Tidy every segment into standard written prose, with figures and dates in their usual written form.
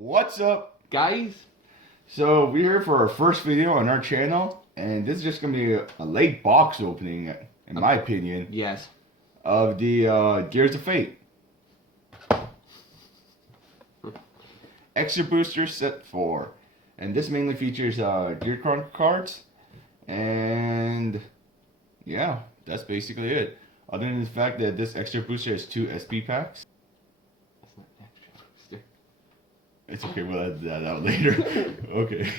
What's up, guys? So we're here for our first video on our channel, and this is just gonna be a late box opening, in my opinion, Yes. of the Gears of Fate Extra Booster Set 4, and this mainly features Gear Chronicle cards, and yeah, that's basically it. Other than the fact that this Extra Booster has 2 SP packs. That's not an extra booster. It's okay, we'll edit that out later. Okay.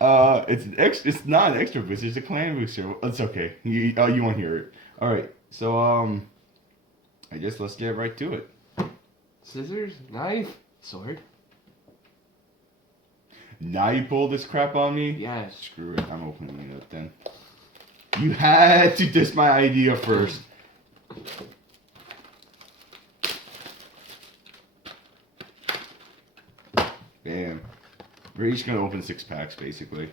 It's not an extra booster, it's a clan booster. It's okay. You won't hear it. Alright, so I guess let's get right to it. Scissors, knife, sword. Now you pull this crap on me? Yes. Screw it, I'm opening it up then. You had to diss my idea first. Bam. We're each gonna open 6 packs basically.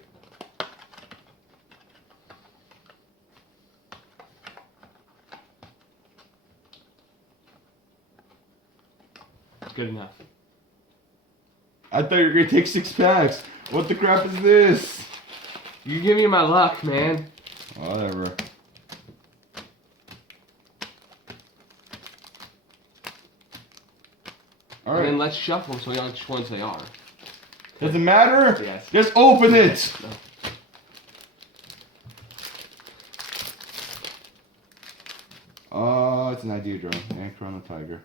Good enough. I thought you were gonna take 6 packs. What the crap is this? You give me my luck, man. Whatever. And Alright. then let's shuffle so we know which ones they are. Does it matter? Yes. Just open it! No. It's an idea drone. And Chrono Tiger.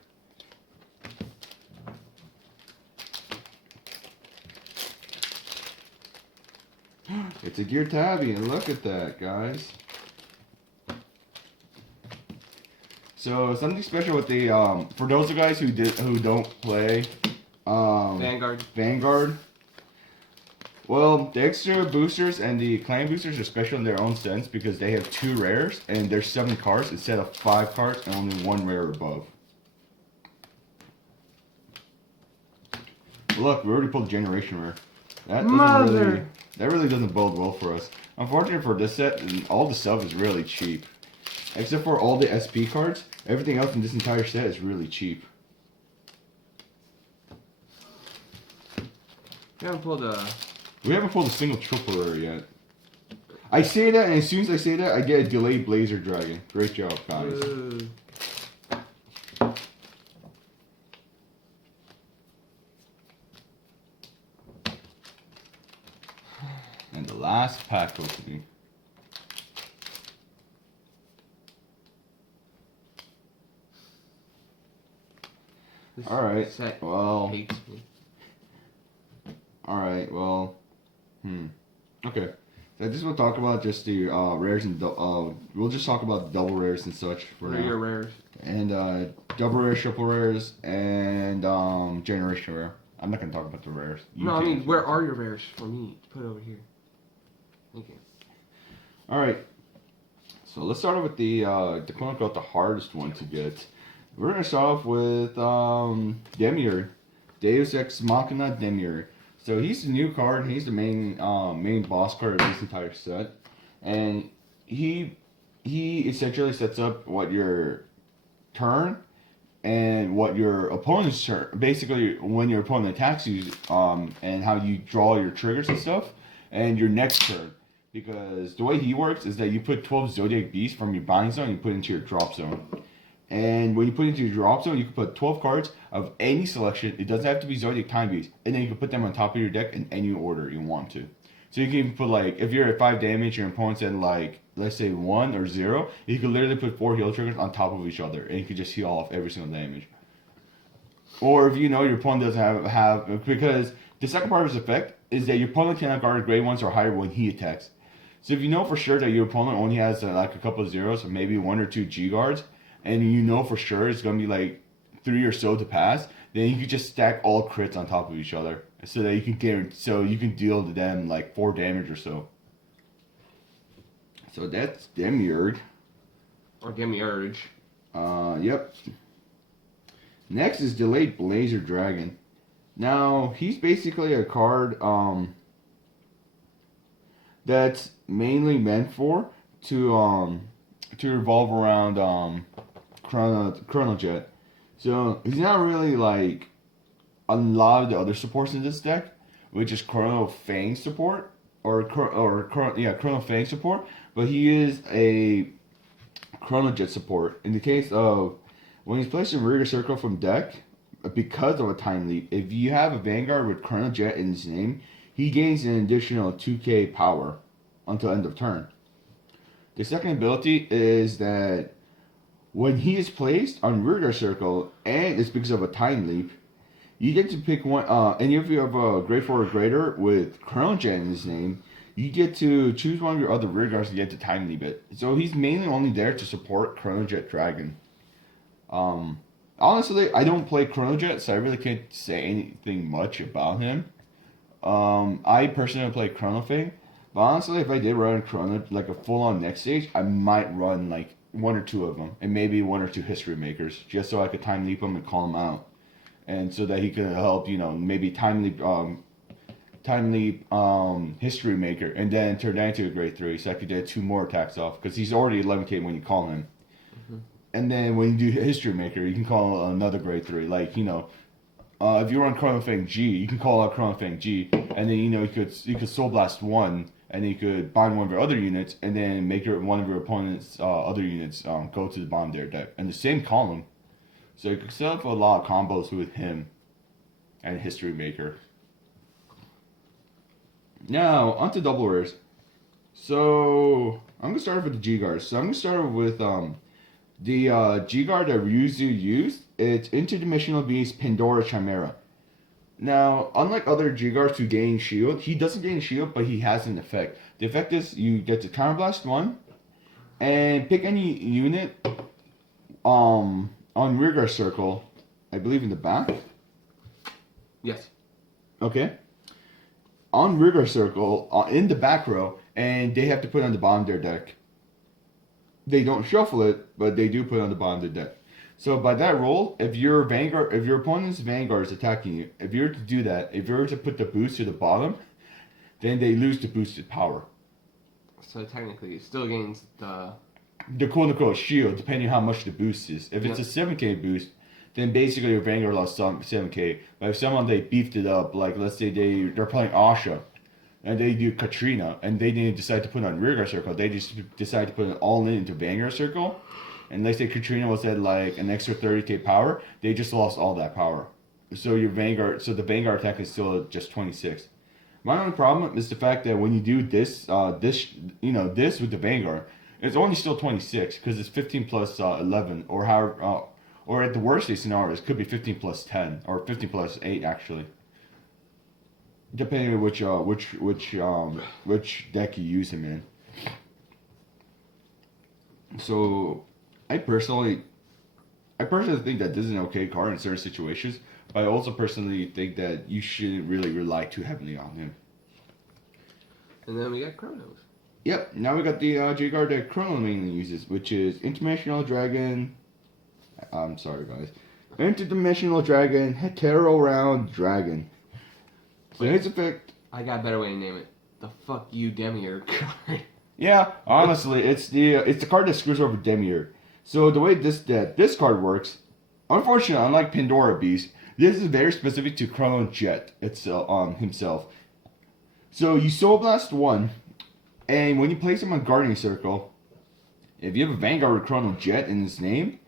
It's a Gear Tabby, and look at that, guys. So something special with the for those of guys who don't play Vanguard. Well, the extra boosters and the clan boosters are special in their own sense because they have 2 rares and there's 7 cards instead of 5 cards and only 1 rare above. Look, we already pulled Generation Rare. That really doesn't bode well for us. Unfortunately for this set, all the stuff is really cheap. Except for all the SP cards, everything else in this entire set is really cheap. We haven't pulled a... We haven't pulled a single triple rare yet. I say that, and as soon as I say that, I get a delayed Blazer Dragon. Great job, guys. And the last pack opening. Alright, well... hates me. Alright, well... Okay. So I just want to talk about just the rares and... we'll just talk about double rares and such for What now. are your rares? And double rares, triple rares, and generation rare. I'm not going to talk about the rares. No, I mean, where are your rares for me? Put it over here. Thank you. Alright. So let's start off with the quote unquote the hardest one to get. We're going to start off with Demiurge. Deus Ex Machina Demiurge. So he's the new card. He's the main boss card of this entire set. And he essentially sets up what your turn and what your opponent's turn. Basically, when your opponent attacks you, and how you draw your triggers and stuff, and your next turn. Because the way he works is that you put 12 Zodiac Beasts from your buying zone and you put into your drop zone. And when you put it into your drop zone, you can put 12 cards of any selection. It doesn't have to be Zodiac Time Beast. And then you can put them on top of your deck in any order you want to. So you can even put, like, if you're at 5 damage, your opponent's at, like, let's say 1 or 0, you can literally put 4 heal triggers on top of each other. And you can just heal off every single damage. Or if you know your opponent doesn't have because the second part of his effect is that your opponent cannot guard grade 1s or higher when he attacks. So if you know for sure that your opponent only has, like, a couple of zeros, or maybe 1 or 2 G guards, and you know for sure it's going to be like 3 or so to pass, then you can just stack all crits on top of each other. So that you can deal to them like 4 damage or so. So that's Demiurge. Or Demiurge. Yep. Next is Delayed Blazer Dragon. Now, he's basically a card that's mainly meant to revolve around Chrono Jet. So he's not really like a lot of the other supports in this deck, which is Chrono Fang support Chrono Fang support, but he is a Chrono Jet support. In the case of when he's placed in Rear Circle from deck, because of a Time Leap, if you have a Vanguard with Chrono Jet in his name, he gains an additional 2k power until end of turn. The second ability is that when he is placed on Rear Circle, and it's because of a Time Leap, you get to pick one, and if you have a Grade 4 or greater with Chrono Jet in his name, you get to choose one of your other rear guards to get to Time Leap it. So he's mainly only there to support Chrono Jet Dragon. Honestly, I don't play Chrono Jet, so I really can't say anything much about him. I personally play Chrono Fang, but honestly, if I did run Chrono, like a full-on next stage, I might run like one or two of them, and maybe one or two History Makers, just so I could Time Leap him and call him out. And so that he could help, maybe Time Leap History Maker, and then turn that into a Grade 3, so I could get 2 more attacks off, because he's already 11k when you call him. Mm-hmm. And then when you do History Maker, you can call another Grade 3, like, if you run Chrono Fang G, you can call out Chrono Fang G, and then, you could Soul Blast 1, and then you could bind one of your other units, and then make one of your opponent's other units go to the bottom of their deck, in the same column. So you could set up a lot of combos with him and History Maker. Now, onto double rares. So, I'm going to start off with the G-Guards. So, I'm going to start with the G-Guard that Ryuzu used. It's Interdimensional Beast Pandora Chimera. Now, unlike other G-Guards who gain shield, he doesn't gain shield, but he has an effect. The effect is you get to Counterblast 1, and pick any unit on Rearguard Circle, I believe in the back. Yes. Okay. On Rearguard Circle, in the back row, and they have to put it on the bottom of their deck. They don't shuffle it, but they do put it on the bottom of their deck. So by that rule, if your opponent's Vanguard is attacking you, if you're to do that, if you're to put the boost to the bottom, then they lose the boosted power. So technically, it still gains the quote-unquote shield, depending on how much the boost is. If it's a 7k boost, then basically your Vanguard lost 7k. But if someone, they beefed it up, like let's say they're playing Asha, and they do Katrina, and they didn't decide to put it on Rearguard Circle, they just decided to put it all into Vanguard Circle, and let's say Katrina was at like an extra 30k power, they just lost all that power. So the Vanguard attack is still just 26. My only problem is the fact that when you do this with the Vanguard, it's only still 26 because it's 15 plus 11, or however, or at the worst case scenario, it could be 15 plus 10 or 15 plus 8 actually, depending on which deck you use him in. So, I personally think that this is an okay card in certain situations, but I also personally think that you shouldn't really rely too heavily on him. And then we got Chronos. Yep, now we got the G-Guard that Chrono mainly uses, which is Interdimensional Dragon. I'm sorry, guys. Interdimensional Dragon, Hetero Round Dragon. So his effect. I got a better way to name it. The fuck you Demiurge card. Yeah, honestly, it's the card that screws over Demiurge. So the way this card works, unfortunately, unlike Pandora Beast, this is very specific to Chrono Jet himself. So you Soul Blast 1, and when you place him on Guardian Circle, if you have a Vanguard with Chrono Jet in his name,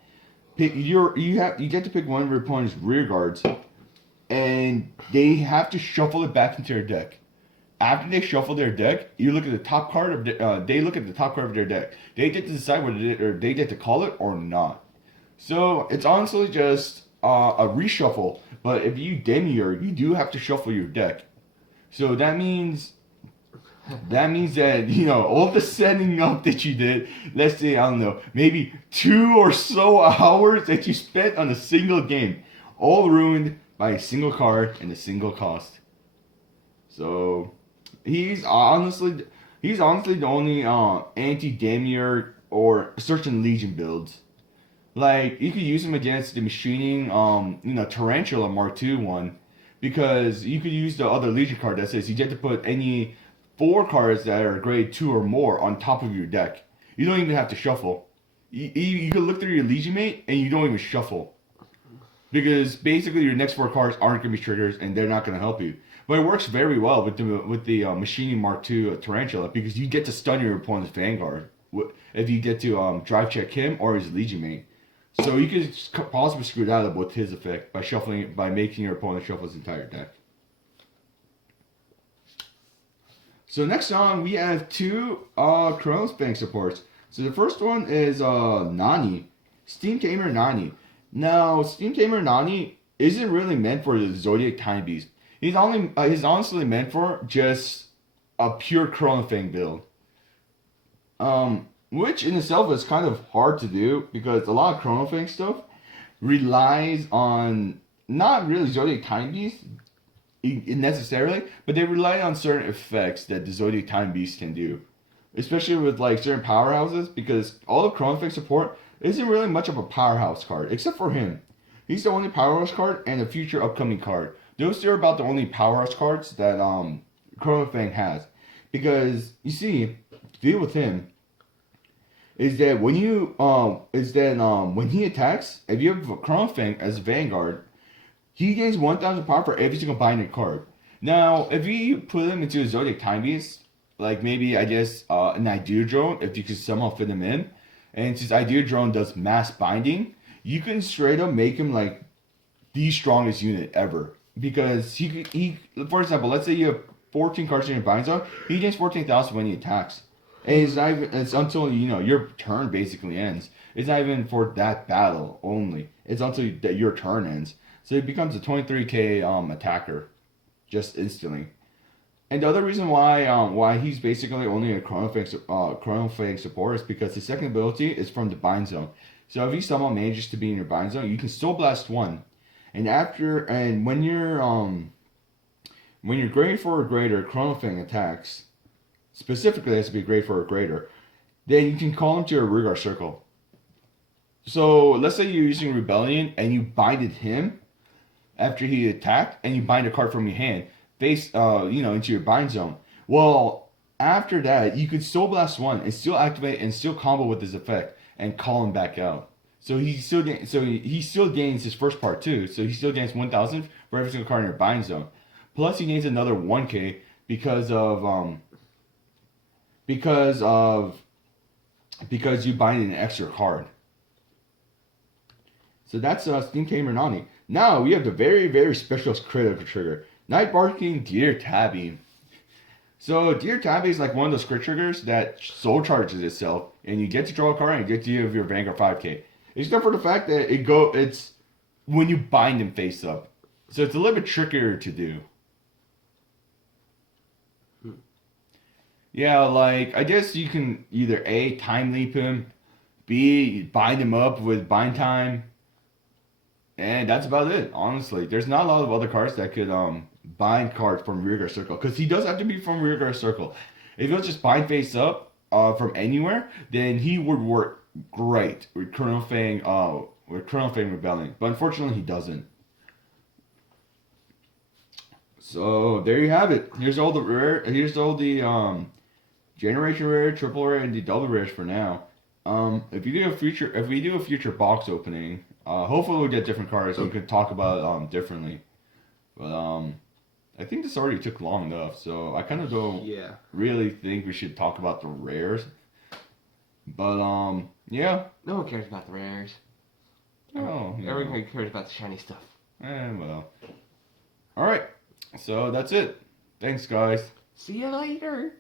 you get to pick one of your opponent's rear guards, and they have to shuffle it back into their deck. After they shuffle their deck, you look at the top card of they look at the top card of their deck. They get to decide whether they get to call it or not. So it's honestly just a reshuffle. But if you Demiurge, you do have to shuffle your deck. So that means that, all the setting up that you did, let's say, I don't know, maybe 2 or so hours that you spent on a single game, all ruined by a single card and a single cost. So he's honestly the only anti-Demiurge or Search and Legion builds. Like, you could use him against the machining Tarantula Mark II one, because you could use the other Legion card that says you get to put any 4 cards that are grade 2 or more on top of your deck. You don't even have to shuffle. You can look through your Legion mate and you don't even shuffle. because basically your next 4 cards aren't going to be triggers and they're not going to help you. But it works very well with the Machining Mark II Tarantula because you get to stun your opponent's Vanguard if you get to drive check him or his Legion mate. So you could possibly screw that up with his effect by making your opponent shuffle his entire deck. So next on we have 2 Chronos Bank supports. So the first one is Nani, Steam Tamer Nani. Now Steam Tamer Nani isn't really meant for the Zodiac Time Beast. He's honestly meant for just a pure Chrono Fang build. Which in itself is kind of hard to do because a lot of Chrono Fang stuff relies on not really Zodiac Time Beast necessarily, but they rely on certain effects that the Zodiac Time Beast can do. Especially with like certain powerhouses, because all of Chrono Fang support isn't really much of a powerhouse card, except for him. He's the only powerhouse card and a future upcoming card. Those 2 are about the only powerhouse cards that Chrono Fang has. Because you see, to deal with him is that when he attacks, if you have Chrono Fang as Vanguard, he gains 1,000 power for every single binding card. Now, if you put him into a Zodiac Time Beast, like maybe I guess an Idea Drone, if you could somehow fit him in, and since Idea Drone does mass binding, you can straight up make him like the strongest unit ever. Because he for example, let's say you have 14 cards in your bind zone, he gains 14,000 when he attacks. And it's until your turn basically ends. It's not even for that battle only. It's until your turn ends. So it becomes a 23k attacker, just instantly. And the other reason why he's basically only a Chrono Fang support is because his second ability is from the bind zone. So if he somehow manages to be in your bind zone, you can still blast 1. And when you're grade 4 or greater, Chrono Fang attacks. Specifically, it has to be grade 4 or greater. Then you can call him to your rearguard circle. So let's say you're using Rebellion and you binded him after he attacked, and you bind a card from your hand into your bind zone. Well, after that, you could still blast 1 and still activate and still combo with his effect and call him back out. So he still gains his first part too. So he still gains 1,000 for every single card in your bind zone. Plus he gains another 1k because you bind an extra card. So that's Steam Tamer Nani. Now we have the very, very special critical trigger, Night Barking Deer Tabby. So Deer Tabby is like one of those crit triggers that soul charges itself, and you get to draw a card and you get to give your Vanguard 5k. Except for the fact that it's when you bind him face up. So it's a little bit trickier to do. Yeah, like, I guess you can either A, time leap him, B, bind him up with bind time, and that's about it, honestly. There's not a lot of other cards that could bind cards from rearguard circle, because he does have to be from rearguard circle. If he was just bind face up from anywhere, then he would work great with Chrono Fang Rebellion, but unfortunately he doesn't. So there you have it. Here's all the generation rare, triple rare, and the double rares for now. If we do a future box opening, hopefully we'll get different cards so we can talk about it differently. But I think this already took long enough, so I kind of don't really think we should talk about the rares. But yeah. No one cares about the rares. Oh, Everyone cares about the shiny stuff. Well. Alright. So that's it. Thanks, guys. See you later.